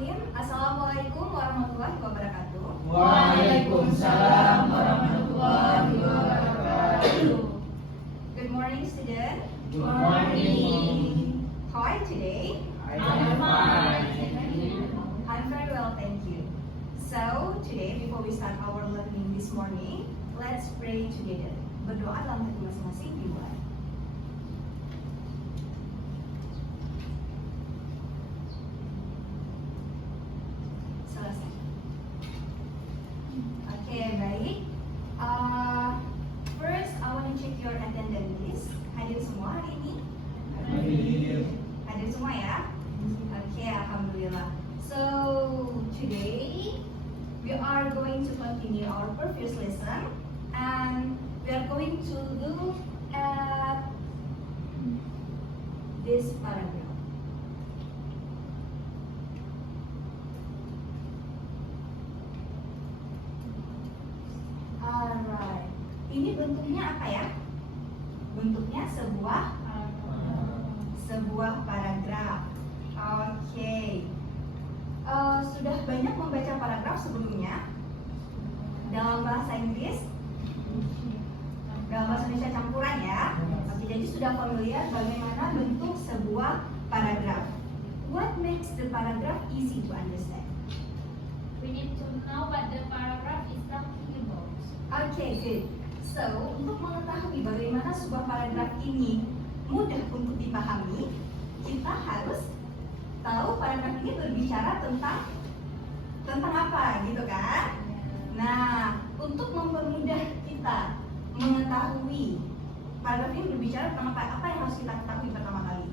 Bismillahirrahmanirrahim. Assalamualaikum warahmatullahi wabarakatuh. Waalaikumsalam warahmatullahi wabarakatuh. Good morning, student. Good morning. How are you today? I'm fine. I'm very well, thank you. So, today before we start our learning this morning, let's pray together. Berdoa dalam hati masing-masing dimulai. Selesai. Oke, baik. First, I want to check your attendance list. Hadir semua hari ini? Hadir semua ya? Oke, alhamdulillah. So, today we are going to continue our previous lesson and we are going to look at this paragraph. Alright. Ini bentuknya apa ya? Bentuknya sebuah paragraf. Oke. Sudah banyak membaca paragraf sebelumnya dalam bahasa Inggris, dalam bahasa Indonesia campuran ya. Oke, jadi sudah familiar bagaimana bentuk sebuah paragraf. What makes the paragraph easy to understand? We need to know what the paragraph is talking about. Okay, good. So, untuk mengetahui bagaimana sebuah paragraf ini mudah untuk dipahami, kita harus tahu paragraf ini berbicara tentang apa, gitu kan? Nah, untuk mempermudah kita mengetahui paragraf ini berbicara tentang apa yang harus kita ketahui pertama kali?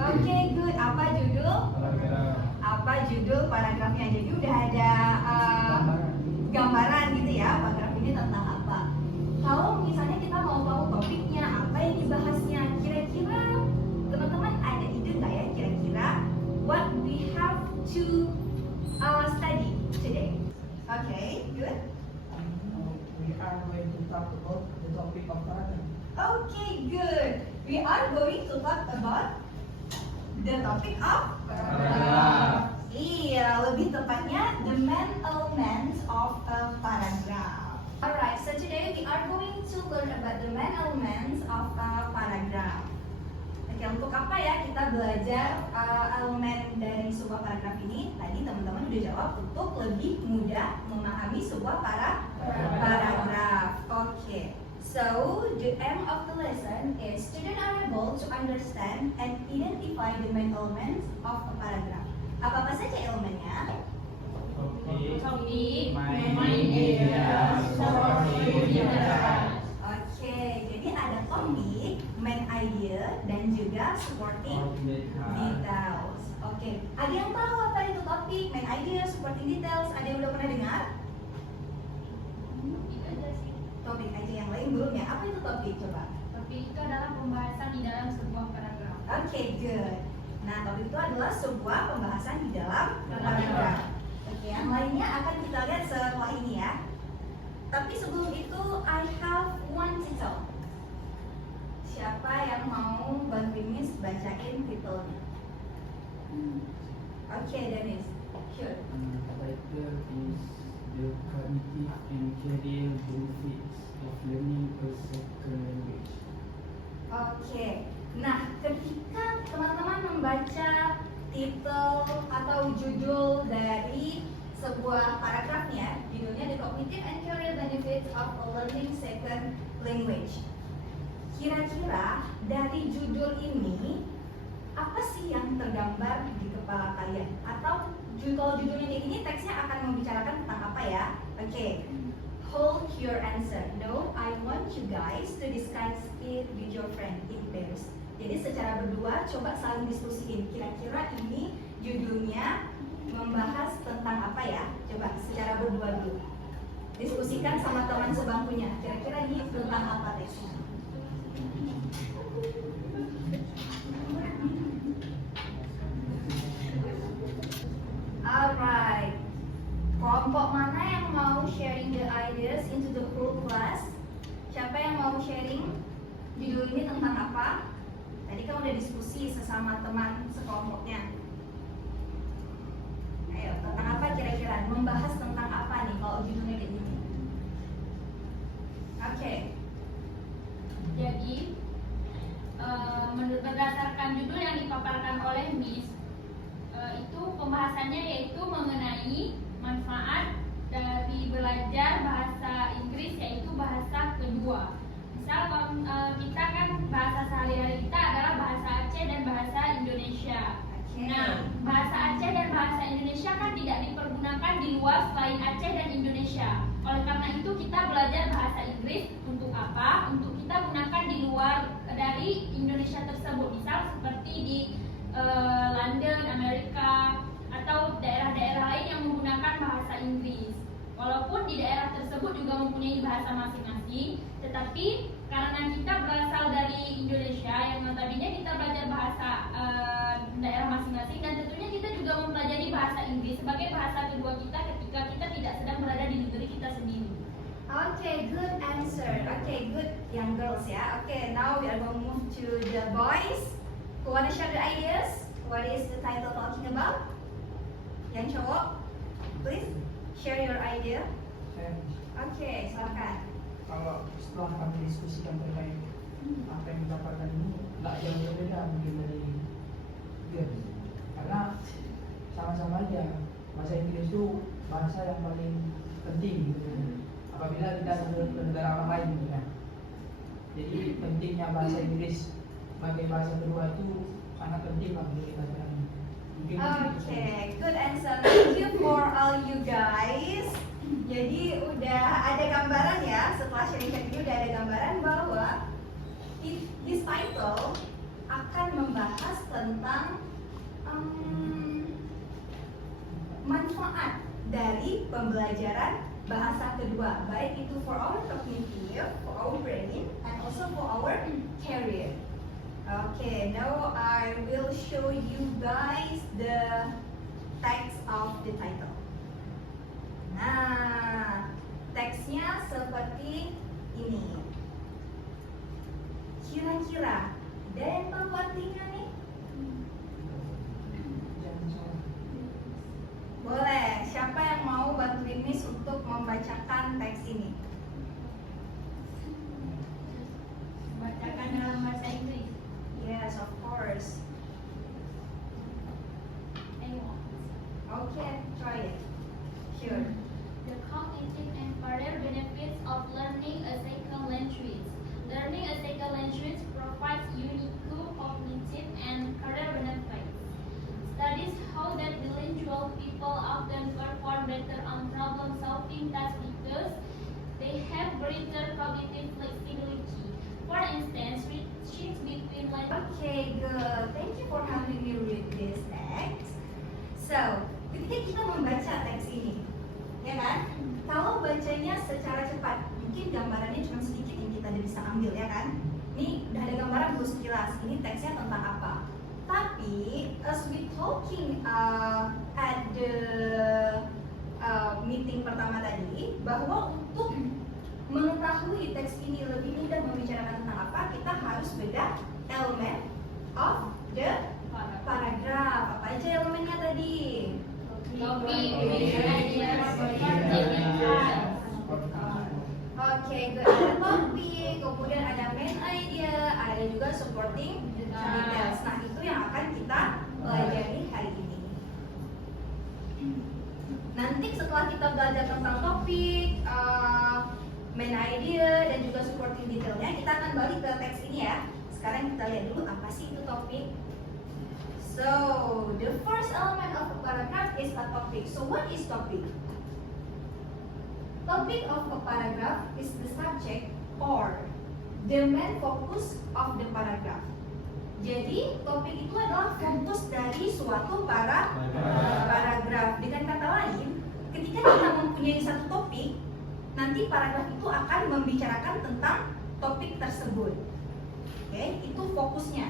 Oke, good. Apa judul paragrafnya? Jadi udah ada gambaran gitu ya, paragraf ini tentang apa. Kalau misalnya kita mau tahu topiknya, apa yang dibahasnya, kira-kira teman-teman ada ide nggak ya kira-kira what we have to study today? Okay, good. We are going to talk about the topic of paragraph. Okay, good. We are going to talk about the topic of Paragraph. Iya, lebih tepatnya the main elements of a paragraph. Alright, so today we are going to learn about the main elements of a paragraph. Oke, untuk apa ya kita belajar elemen dari sebuah paragraf ini? Tadi teman-teman udah jawab untuk lebih mudah memahami sebuah paragraf. Oke, so the aim of the lesson is students are able to understand and identify the main elements of a paragraph. Apa saja elemennya? Topik, main idea, supporting details. Oke, jadi ada topik, main idea, dan juga supporting details. Oke, ada yang tahu apa itu topik, main idea, supporting details? Ada yang udah pernah dengar? Itu aja sih. Topik aja, yang lain belum ya? Apa itu topik? Coba. Topik itu adalah pembahasan di dalam sebuah paragraf. Oke, good. Nah, topik itu adalah sebuah pembahasan di dalam paragraf. Oke, yang lainnya akan kita lihat setelah ini ya. Tapi sebelum itu, I have one title. Siapa yang mau bantuin Miss bacain titelnya? Oke, Dennis. Sure. Title is The Cognitive and Career Benefits of Learning a Second Language. Oke. Nah, ketika teman-teman membaca titel atau judul dari sebuah paragrafnya, judulnya The Cognitive and Career Benefits of Learning Second Language. Kira-kira dari judul ini apa sih yang tergambar di kepala kalian? Atau kalau judulnya kayak gini, teksnya akan membicarakan tentang apa ya? Oke. Hold your answer. No, I want you guys to discuss it with your friend in pairs. Jadi secara berdua coba saling diskusiin. Kira-kira ini judulnya membahas tentang apa ya? Coba secara berdua dulu. Diskusikan sama teman sebangkunya. Kira-kira ini tentang apa teksnya? Alright. Kelompok mana yang mau sharing the ideas into the whole class? Siapa yang mau sharing judul ini tentang apa? Tadi kan udah diskusi sesama teman sekelompoknya. Ayo, tentang apa kira-kira? Membahas tentang apa nih kalau judulnya kayak gini? Oke. Jadi, menurut berdasarkan judul yang dipaparkan oleh Miss, itu pembahasannya yaitu mengenai manfaat dari belajar bahasa Inggris, yaitu bahasa kedua. Misal kita kan bahasa sehari-hari kita adalah bahasa Aceh dan bahasa Indonesia. Oke. Nah, bahasa Aceh dan bahasa Indonesia kan tidak dipergunakan di luar selain Aceh dan Indonesia. Oleh karena itu kita belajar bahasa Inggris untuk apa? Untuk kita gunakan di luar dari Indonesia tersebut. Misal seperti di London, Amerika, atau daerah-daerah lain yang menggunakan bahasa Inggris. Walaupun di daerah tersebut juga mempunyai bahasa masing-masing, tetapi karena kita berasal dari Indonesia yang notabene kita belajar bahasa daerah masing-masing, dan tentunya kita juga mempelajari bahasa Inggris sebagai bahasa kedua kita ketika kita tidak sedang berada di negeri kita sendiri. Okay, good answer. Okay, good young girls ya. Okay, now we are going to move to the boys. Who want to share the ideas? What is the title talking about? Yang cowok, please share your idea. Saya, Okay, silakan. kalau setelah kami diskusikan terkait apa yang didapatkan ini, nggak jauh berbeda mungkin dari girls, karena sama-sama aja bahasa Inggris itu bahasa yang paling penting gitu. Apabila kita ke negara orang lain gitu kan. Jadi pentingnya bahasa Inggris sebagai bahasa kedua itu sangat penting lah bagi kita sekarang. Mungkin Okay, good answer. Thank you for all you guys. Jadi udah ada gambaran ya, setelah sharing ini udah ada gambaran bahwa this title akan membahas tentang manfaat dari pembelajaran bahasa kedua, baik itu for our cognitive, for our brain, and also for our career. Okay, now I will show you guys the text of the title. Nah, teksnya seperti ini. Kira-kira ada yang tahu artinya nih? jangan salah. Boleh, siapa yang mau bantuin Miss untuk membacakan teks ini? Bacakan dalam bahasa Inggris. Yes, of course. Okay, try it. Sure. The cognitive and career benefits of learning a second language. Learning a second language provides unique cognitive and career benefits. Studies show that bilingual people often perform better on problem-solving tasks because they have greater cognitive flexibility. For instance, switching between languages. Okay, good. Thank you for helping me read this text. So, ketika kita membaca teks ini, ya kan? Kalau bacanya secara cepat, mungkin gambarannya cuma sedikit yang kita bisa ambil, ya kan? Ini udah ada gambaran tuh sekilas. Ini teksnya tentang apa? Tapi, as we talking at the meeting pertama tadi, bahwa untuk mengetahui teks ini lebih mudah membicarakan tentang apa, kita harus bedah elemen of the paragraph. Apa aja elemennya tadi? Topik, ideas, identitas. Oke, good. Ada topik, kemudian ada main idea, ada juga supporting details. Nah, itu yang akan kita pelajari hari ini. Nanti setelah kita belajar tentang topik, main idea, dan juga supporting detailnya, kita akan balik ke teks ini ya. Sekarang kita lihat dulu apa sih itu topik. So, the first element of a paragraph is a topic. So, what is topic? Topic of a paragraph is the subject or the main focus of the paragraph. Jadi, topik itu adalah fokus dari suatu paragraf. Dengan kata lain, ketika kita mempunyai satu topik, nanti paragraf itu akan membicarakan tentang topik tersebut. Oke, itu fokusnya.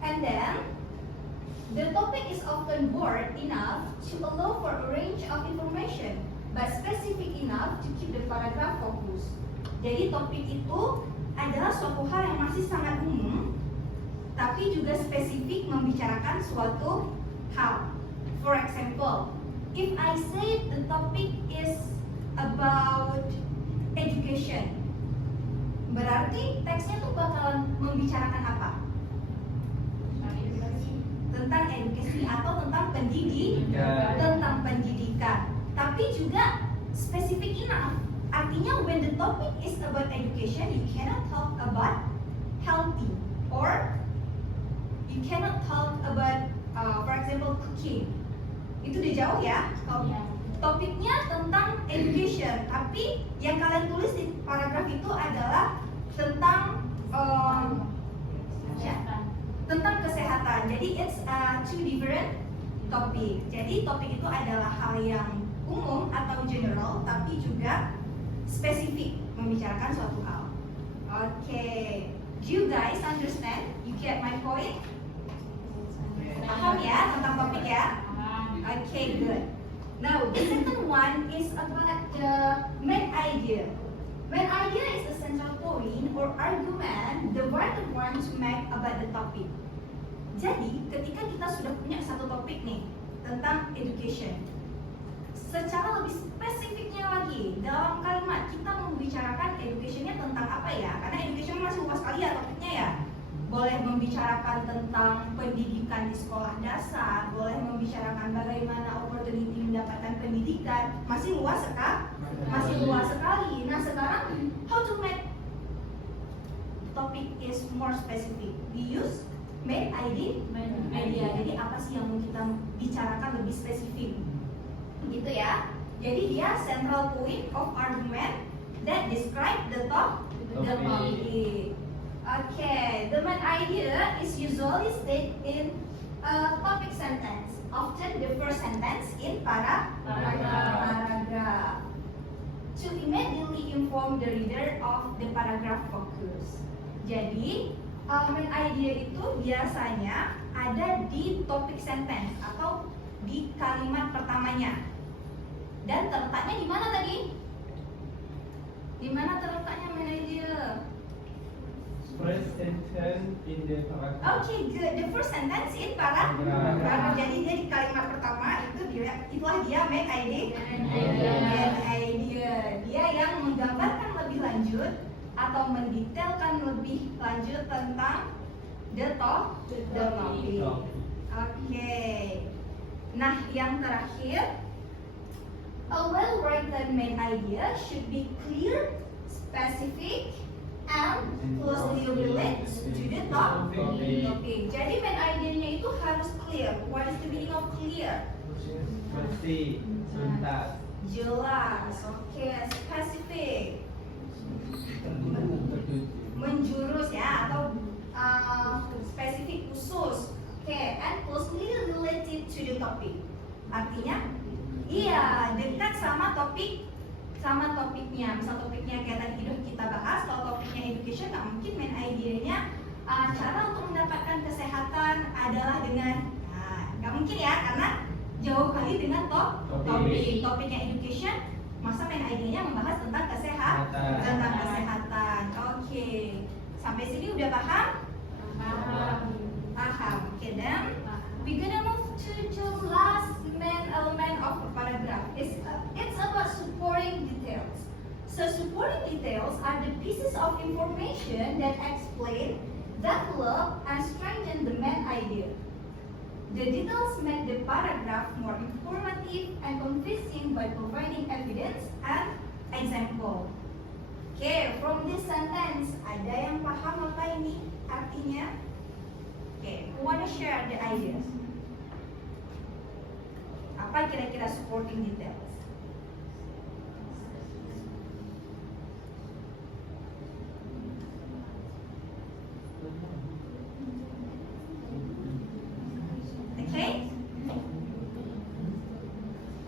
And then, the topic is often broad enough to allow for a range of information, but specific enough to keep the paragraph focused. Jadi topik itu adalah suatu hal yang masih sangat umum, tapi juga spesifik membicarakan suatu How? For example, if I say the topic is about education, berarti teksnya tuh bakalan membicarakan apa? Tentang edukasi atau tentang tentang pendidikan. Tapi juga specific enough. Artinya when the topic is about education, you cannot talk about healthy, or you cannot talk about for example cooking. Itu udah jauh ya. Kalau topiknya tentang education, tapi yang kalian tulis di paragraf itu adalah tentang tentang kesehatan. Jadi it's two different topic. Jadi topik itu adalah hal yang umum atau general, tapi juga spesifik membicarakan suatu hal. Okay, do you guys understand? You get my point? Paham ya tentang topik ya? Okay, good. Now the second one is about the main idea. Main idea is the central point or argument the writer wants to make about the topic. Jadi ketika kita sudah punya satu topik nih tentang education, secara lebih spesifiknya lagi dalam kalimat kita membicarakan educationnya tentang apa ya? Karena education masih luas sekali ya topiknya ya. Boleh membicarakan tentang pendidikan di sekolah dasar, boleh membicarakan bagaimana opportunity mendapatkan pendidikan, masih luas sekali. Nah sekarang how to make topic is more specific? We use main idea. Jadi apa sih yang mau kita bicarakan lebih spesifik? Gitu ya. Jadi dia central point of argument that describe the topic. Okay, the main idea is usually stated in a topic sentence. Often the first sentence in paragraph. To immediately inform the reader of the paragraph focus. Jadi main idea itu biasanya ada di topic sentence atau di kalimat pertamanya. Dan terletaknya di mana tadi? Di mana terletaknya main idea? First sentence in the paragraph. Okay, good. The first sentence in paragraph. Jadi dia di kalimat pertama itulah dia main idea. Dia yang menggambarkan lebih lanjut atau mendetailkan lebih lanjut tentang the topic. Okay. Nah, yang terakhir, a well-written main idea should be clear, specific, and closely related to the topic. Jadi main idenya itu harus clear. What is the meaning of clear? Pasti, tuntas. Jelas. Okay, specific. Menjurus ya atau spesifik khusus. Okay, and closely related to the topic. Artinya, iya dekat sama topiknya. Misal topiknya kayak tadi kita bahas, kalau topiknya education nggak mungkin main idenya cara untuk mendapatkan kesehatan adalah dengan nggak mungkin ya karena jauh kali dengan topiknya education. Masa main idenya membahas tentang kesehatan. Oke. Sampai sini udah paham? Paham. Okay, then we gonna move to the last main element of a paragraph. It's about supporting details. So supporting details are the pieces of information that explain, develop, and strengthen the main idea. The details make the paragraph more informative and convincing by providing evidence and example. Okay, from this sentence, ada yang paham apa ini artinya? Okay, who wanna share the ideas? Apa kira-kira supporting details?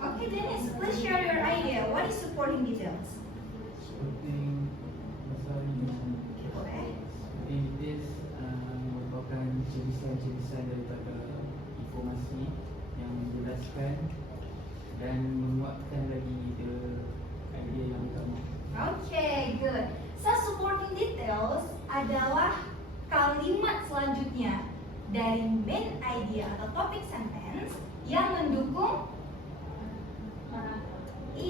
Okay, Dennis, please share your idea. What is supporting details? Supporting details merupakan cirisan daripada informasi yang menjelaskan dan menguatkan lagi idea yang utama. Okay, good. So supporting details adalah kalimat selanjutnya dari main idea atau topic sentence yang mendukung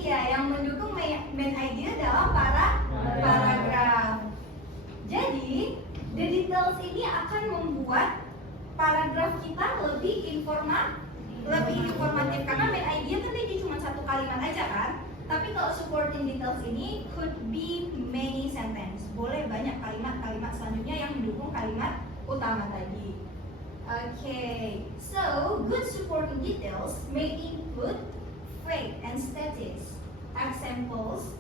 yang mendukung main idea dalam paragraf. Jadi, the details ini akan membuat paragraf kita lebih informatif karena main idea kan dia cuma satu kalimat aja kan. Tapi kalau supporting details ini could be many sentence. Boleh banyak kalimat selanjutnya yang mendukung kalimat utama tadi. Okay, so good supporting details may include fact and status, examples,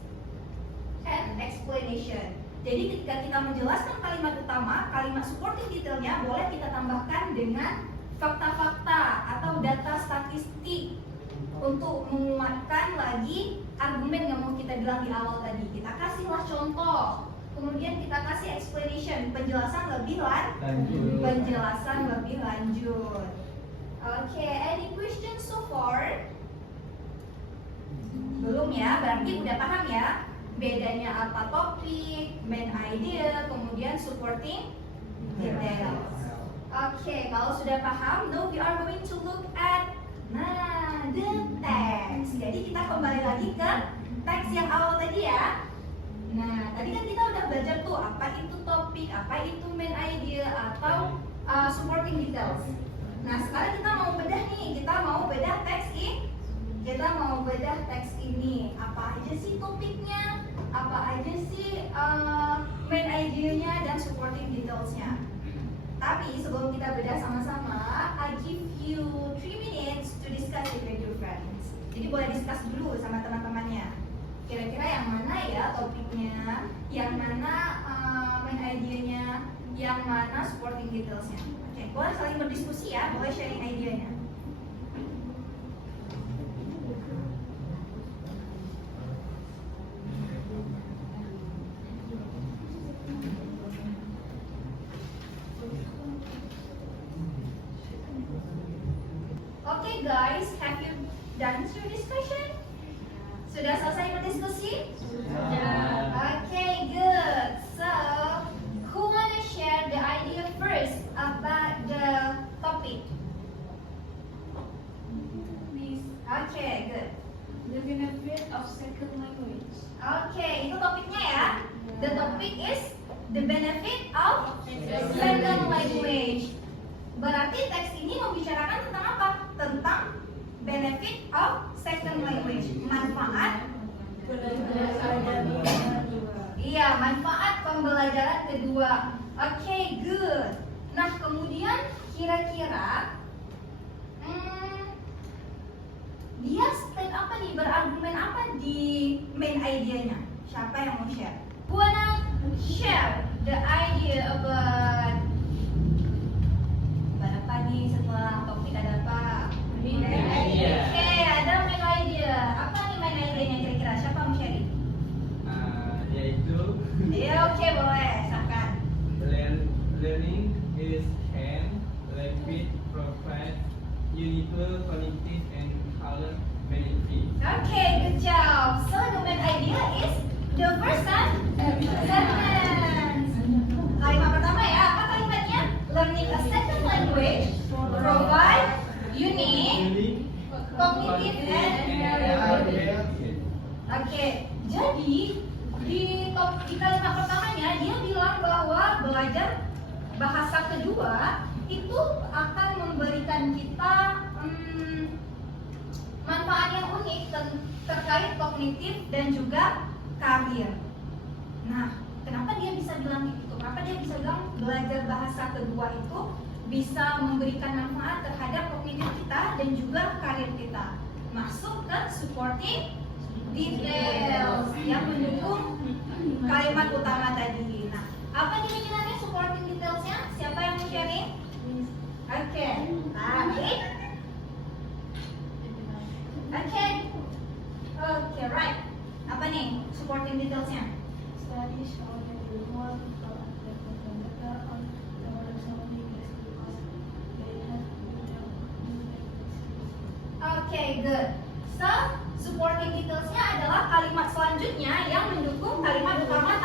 and explanation. Jadi ketika kita menjelaskan kalimat utama, kalimat supporting detailnya boleh kita tambahkan dengan fakta-fakta atau data statistik untuk menguatkan lagi argumen yang mau kita bilang di awal tadi. Kita kasihlah contoh, kemudian kita kasih explanation, penjelasan lebih lanjut. Okay, any questions so far? Belum ya, berarti udah paham ya bedanya apa topik, main idea, kemudian supporting details. Okay, kalau sudah paham, now we are going to look at the text. Jadi kita kembali lagi ke teks yang awal tadi ya. Nah, tadi kan kita udah belajar tuh apa itu topik, apa itu main idea atau supporting details. Nah, sekarang kita mau bedah nih, kita mau bedah teks ini. Apa aja sih topiknya? Apa aja sih main idea-nya dan supporting details-nya? Tapi sebelum kita bedah sama-sama, I give you 3 minutes to discuss it with your friends. Jadi boleh discuss dulu sama teman-temannya. Kira-kira yang mana ya topiknya, yang mana main idea-nya, yang mana supporting details-nya. Oke, boleh saling berdiskusi ya, boleh sharing idenya. Okay guys, have you done your discussion? Sudah selesai berdiskusi? Okay, good. So, who wanna share the idea first about the topic? Please. Okay, good. The benefit of second language. Okay, itu topiknya ya. The topic is the benefit of second language. Berarti teks ini membicarakan tentang apa? Tentang benefit of second language. Manfaat. Iya, manfaat pembelajaran kedua. Okay, good. Nah, kemudian kira-kira dia state apa nih? Berargumen apa di main idea-nya? Siapa yang mau share? Who wanna share the idea about apa nih setelah topik ada apa? Main idea. Oke, ada main idea. Apa nih main idea-nya kira-kira? Siapa mau sharing? Yaitu Iya, oke, boleh. Silakan. learning is can rapid provide universal cognitive and color benefits. Okay, good job. So the main idea is the first sentence. Kalimat pertama ya, apa kalimatnya? Learning a second language provide unique cognitive and Oke, jadi di kalimat pertamanya dia bilang bahwa belajar bahasa kedua itu akan memberikan kita manfaat yang unik terkait kognitif dan juga karir. Nah, kenapa dia bisa bilang gitu? Kenapa dia bisa bilang belajar bahasa kedua itu bisa memberikan manfaat terhadap kognitif kita dan juga karir kita? Masuk ke supporting details yang mendukung kalimat utama tadi. Nah, apa kira-kiranya supporting detailsnya? Siapa yang mau sharing? Oke, Oke, right. Apa nih supporting detailsnya? Study show that the more people are better on the modern English because they have Oke, good. So, supporting detailsnya adalah kalimat selanjutnya yang mendukung kalimat utama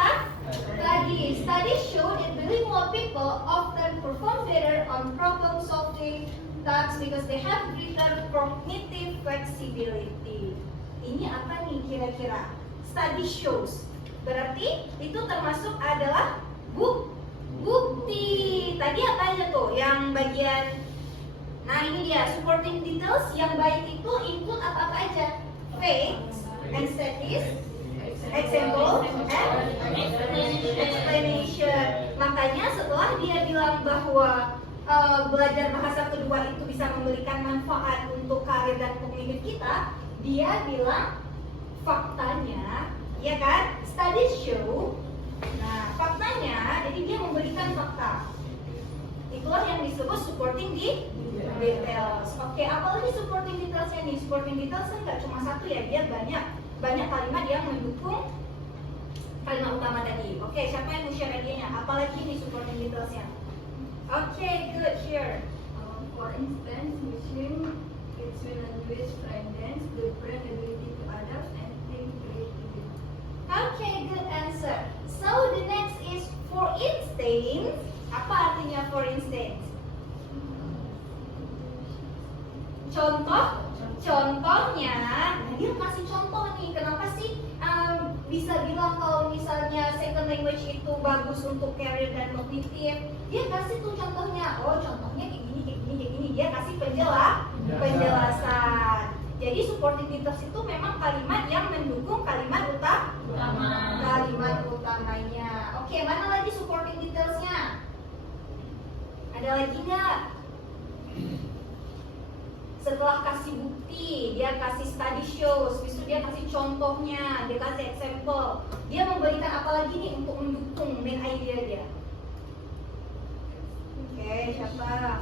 Studies show that bilingual people often perform better on problem-solving tasks because they have greater cognitive flexibility. Ini apa nih kira-kira? Study shows. Berarti itu termasuk adalah bukti. Tadi apa aja tuh? Yang bagian, nah ini dia supporting details. Yang baik itu include apa aja? Facts and statistics, example and explanation. Makanya setelah dia bilang bahwa belajar bahasa kedua itu bisa memberikan manfaat untuk karir dan kognitif kita, dia bilang faktanya, ya kan? Studies show. Nah, faktanya, jadi dia memberikan fakta. Itulah yang disebut supporting details. Oke, apalagi supporting detailsnya nih? Supporting details kan nggak cuma satu ya, dia banyak kalimat yang mendukung kalimat utama tadi. Oke, siapa yang mau share idenya? Apalagi nih supporting detailsnya? Oke, good, share. For instance, machine it's when language strengthens the brain ability to adapt and think creatively. Okay, good answer. So the next is for instance. Apa artinya for instance? Contohnya, dia kasih contoh nih. Kenapa sih bisa bilang kalau misalnya second language itu bagus untuk career dan kognitif? Dia kasih tuh contohnya. Oh, contohnya kayak gini. Dia kasih penjelasan. Jadi supporting details itu memang kalimat yang mendukung kalimat utamanya. Oke, mana lagi supporting detailsnya? Ada lagi nggak? Setelah kasih bukti, dia kasih study shows, habis itu dia kasih contohnya, dia kasih example. Dia memberikan apa lagi nih untuk mendukung main idea dia? Oke, siapa?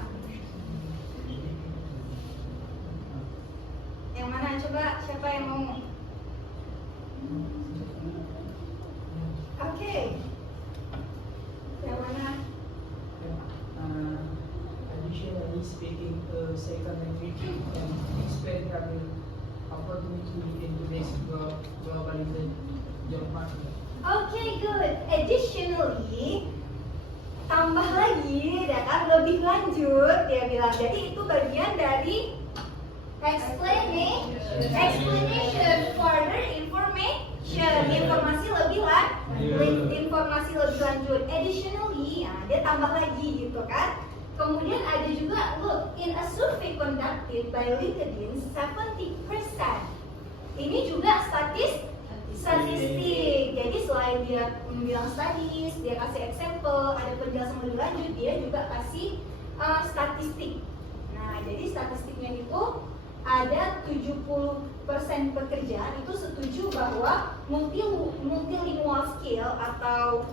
Yang mana? Coba, siapa yang mau? Oke. Yang mana? Additionally, speaking a second language can expand career opportunity in today's globalized job market. Okay, good. Additionally, tambah lagi, ya kan, lebih lanjut, dia bilang. Jadi itu bagian dari explanation, further information, informasi lebih lanjut. Additionally, ya, dia tambah lagi gitu kan. Kemudian ada juga, look, in a survey conducted by LinkedIn, 70%. Ini juga statistik. Jadi selain dia bilang studies, dia kasih example, ada penjelasan lebih lanjut, dia juga kasih statistik. Nah, jadi statistiknya itu ada 70% pekerja itu setuju bahwa multilingual skill atau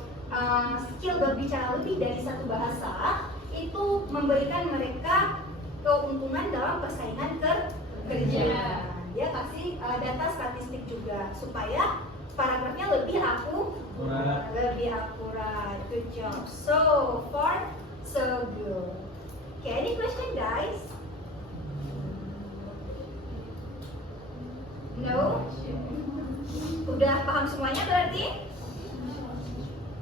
skill berbicara lebih dari satu bahasa itu memberikan mereka keuntungan dalam persaingan kerja. Dia kasih data statistik juga supaya paragrafnya lebih akurat. Good job. So far, so good. Okay, any question, guys? No? Udah paham semuanya berarti?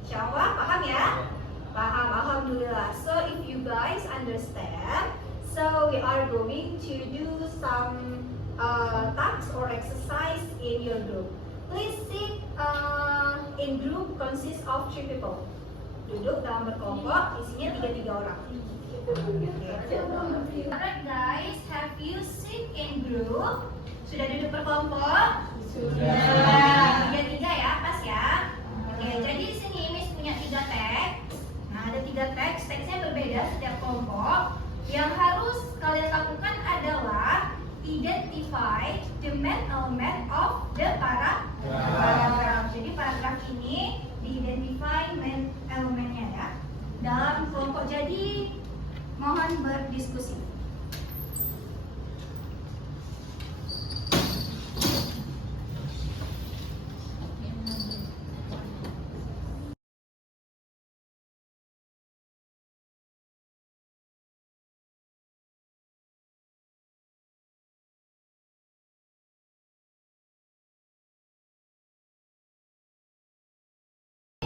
Insyaallah paham ya? Paham, alhamdulillah. So if you guys understand, so we are going to do some tasks or exercise in your group. Please sit in group consists of 3 people. Duduk dalam berkelompok, isinya 3 orang. Alright guys, have you sit in group? Sudah duduk berkelompok? Sudah. 3 ya, pas ya. Oke, jadi di sini Miss punya 3 teks. Nah, ada 3 teks, teksnya berbeda setiap kelompok. Yang harus kalian lakukan adalah identify the main element of the paragraph. Jadi paragraf ini di-identify main elemennya ya dalam kelompok. Jadi mohon berdiskusi.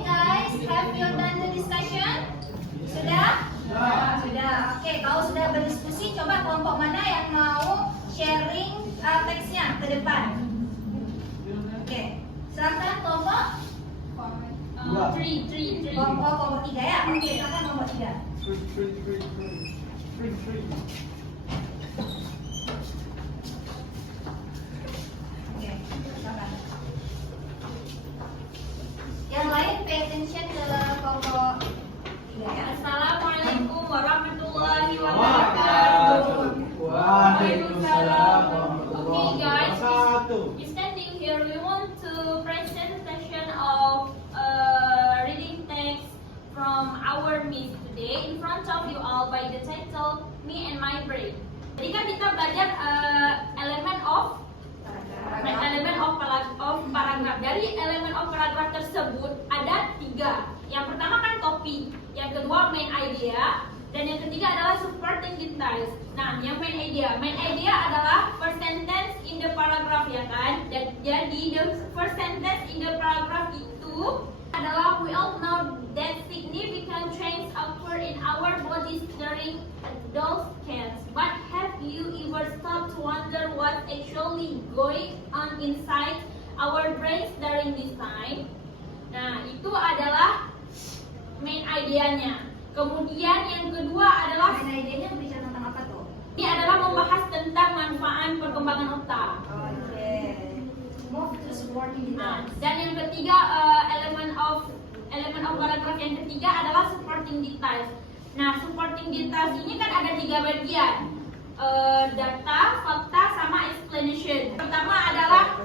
Guys, ke depan. Oke, silakan kelompok. Kelompok 3 ya. Oke, silakan kelompok 3. Oke, silakan. Yang lain pay attention ke kelompok 3 ya. Assalamualaikum warahmatullahi wabarakatuh. Waalaikumsalam Okay guys, standing here we want to presentation of reading text from our Miss today in front of you all by the title Me and My Brain. Jadi kan kita belajar elemen of paragraf. Dari elemen of paragraf tersebut ada 3. Yang pertama kan topik, yang kedua main idea, dan yang ketiga adalah supporting details. Nah, yang main idea adalah first sentence in the paragraph ya kan. Dan jadi the first sentence in the paragraph itu adalah we all know that significant change occur in our bodies during adult stage. But have you ever stopped to wonder what's actually going on inside our brains during this time? Nah, itu adalah main idenya. Kemudian yang kedua adalah Main idenya berbicara tentang apa tuh? ini adalah membahas tentang manfaat perkembangan otak. Oke. Move to supporting Nah, details. dan yang ketiga elemen of paragraf yang ketiga adalah supporting details. Nah, supporting details ini kan ada 3 bagian. Data, fakta, sama explanation. Pertama adalah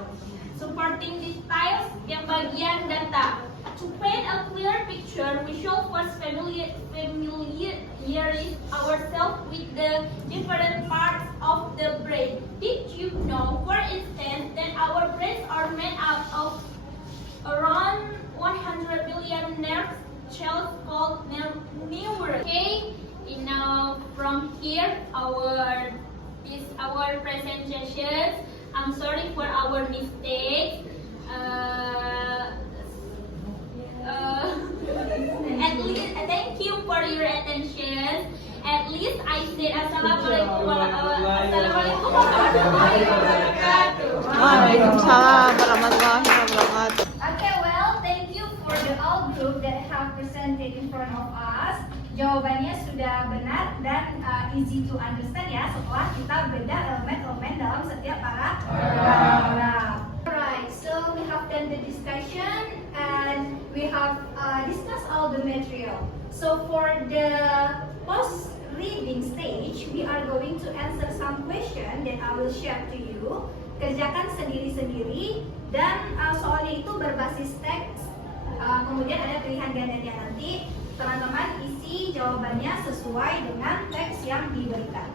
supporting details yang bagian data. To paint a clear picture, we should first familiarize ourselves with the different parts of the brain. Did you know, for instance, that our brains are made up of around 100 billion nerve cells called neurons? Okay, now from here, our presentation. I'm sorry for our mistakes. At least thank you for your attention. At least I said assalamualaikum warahmatullahi wabarakatuh. Waalaikumsalam warahmatullahi wabarakatuh. Okay, well, thank you for the all group that have presented in front of us. Jawabannya sudah benar dan easy to understand ya setelah kita beda elemen-elemen dalam setiap paragraf. Alright, so we have done the discussion and we have discussed all the material. So for the post reading stage, we are going to answer some question that I will share to you. Kerjakan sendiri-sendiri dan soalnya itu berbasis teks. Kemudian ada pilihan gandanya nanti. Teman-teman isi jawabannya sesuai dengan teks yang diberikan.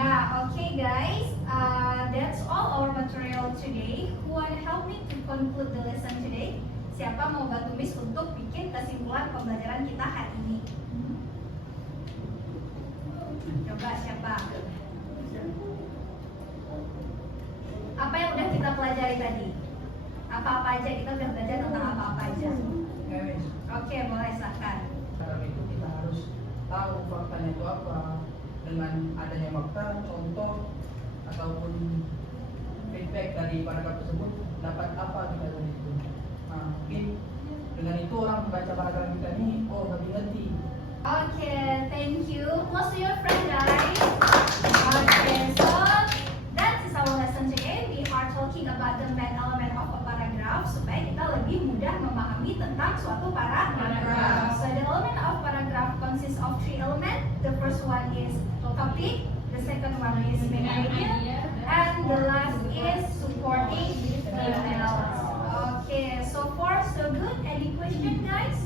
Nah, okay guys, that's all our material today. Who wanna help me to conclude the lesson today? Siapa mau bantu Miss untuk bikin kesimpulan pembelajaran kita hari ini? Coba siapa? Apa yang udah kita pelajari tadi? Apa-apa aja, kita udah belajar tentang apa-apa aja. Guys, Oke, boleh silakan. karena itu kita harus tahu faktanya itu apa. Dengan adanya fakta, contoh ataupun feedback dari paragraf tersebut dapat apa kita dari itu. Nah, mungkin dengan itu orang membaca paragraf kita ini, oh lebih ngerti. Okay, thank you. Close to your friend, guys. Okay, so that is our lesson today. We are talking about the main element of a paragraph supaya kita lebih mudah memahami tentang suatu paragraph. So the element of paragraph consists of 3 elements. The first one is topic, the second one is main idea, and the last is supporting details. Okay, so far so good. Any question, guys?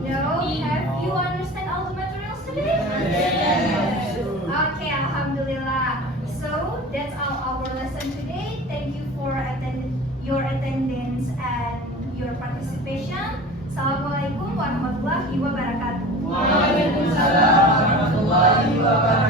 No, have you understand all the materials today? Yes. Okay, alhamdulillah. So that's all our lesson today. Thank you for your attendance and your participation. Assalamualaikum warahmatullahi wabarakatuh. Waalaikumsalam warahmatullahi wabarakatuh.